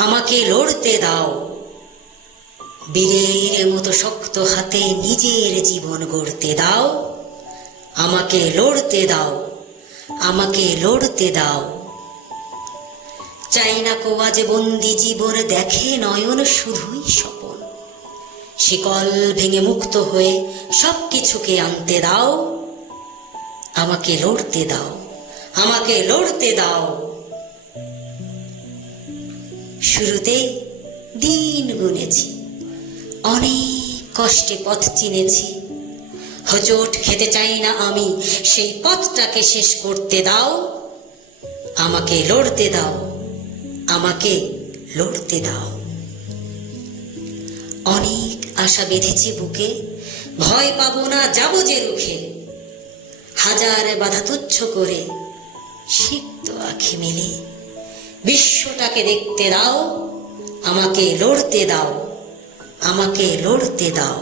আমাকে লড়তে দাও। বীরের মতো শক্ত হাতে নিজের জীবন গড়তে দাও। আমাকে লড়তে দাও, আমাকে লড়তে দাও। চাই না কো আজ বন্দি জীবন দেখে নয়ন শুধুই স্বপন। শিকল ভেঙে মুক্ত হয়ে সব কিছুকে আনতে দাও। আমাকে লড়তে দাও, আমাকে লড়তে দাও। শুরুতে দিন গুনেছি, অনেক কষ্টে পথ চিনেছি। হোঁচট খেতে চাই না আমি, সেই পথটাকে শেষ করতে দাও। আমাকে লড়তে দাও, আমাকে লড়তে দাও। অনেক আশা বেঁধেছি বুকে, ভয় পাবো না, যাবো যে রুখে। হাজার বাধা তুচ্ছ করে সিক্ত আঁখি মেলে বিশ্বটাকে দেখতে দাও। আমাকে লড়তে দাও, আমাকে লড়তে দাও।